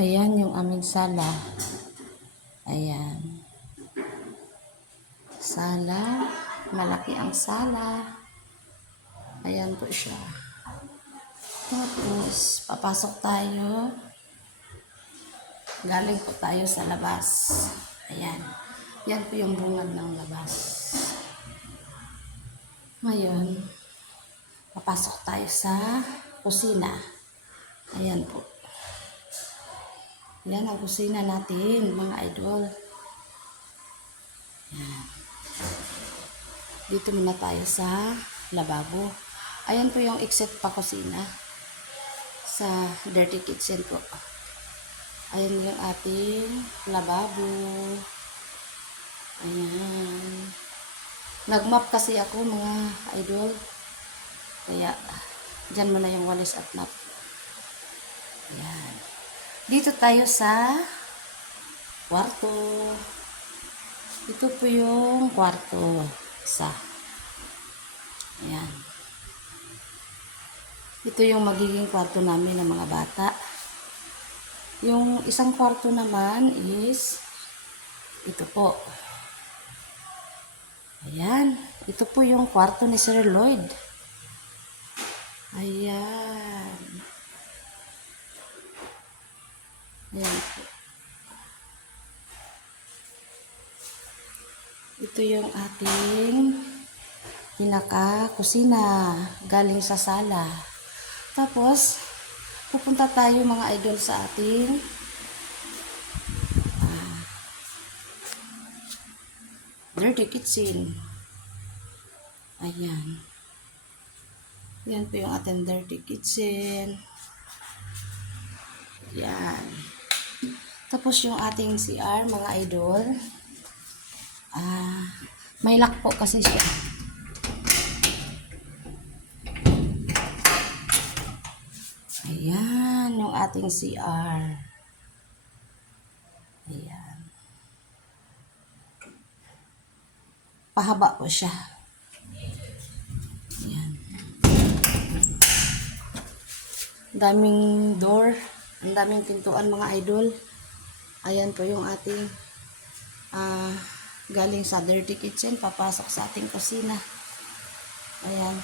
Ayan yung aming sala. Ayan. Sala. Malaki ang sala. Ayan po siya. Tapos, papasok tayo. Galing po tayo sa labas. Ayan. Yan po yung bungad ng labas. Ngayon, papasok tayo sa kusina. Ayan po. Yan ang kusina natin, mga idol. Yan. Dito muna tayo sa lababo. Ayan po yung exit pa kusina. Sa dirty kitchen po. Ayan yung ating lababo. Ayan. Nagmap kasi ako, mga idol. Kaya, dyan muna yung walis at map. Ayan. Dito tayo sa kwarto. Ito po yung kwarto. Isa. Ayan. Ito yung magiging kwarto namin ng mga bata. Yung isang kwarto naman is ito po. Ayan. Ito po yung kwarto ni Sir Lloyd. Ayan. Ayan po. Ito yung ating pinaka-kusina galing sa sala. Tapos, pupunta tayo mga idol sa ating dirty kitchen. Ayan. Yan po yung ating dirty kitchen. Yan. Tapos yung ating CR, mga idol. May lock po kasi siya. Ayan, yung ating CR. Ayan. Pahaba po siya. Ayan. Daming door. Ang daming pintuan, mga idol. Ayan po yung ating galing sa dirty kitchen, papasok sa ating kusina. Ayan.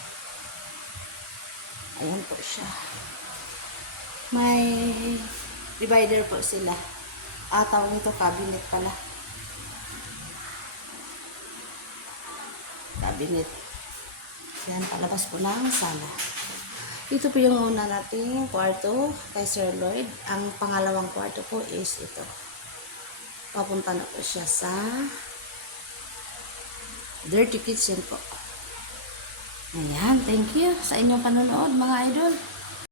Ayan po siya. May divider po sila. Tawag nito cabinet pala. Cabinet. Yan, palabas po ng sala. Ito po yung una nating kwarto kay Sir Lloyd. Ang pangalawang kwarto po is ito. Papunta na po siya sa dirty kitchen po. Ayan, thank you sa inyong panonood, mga idol.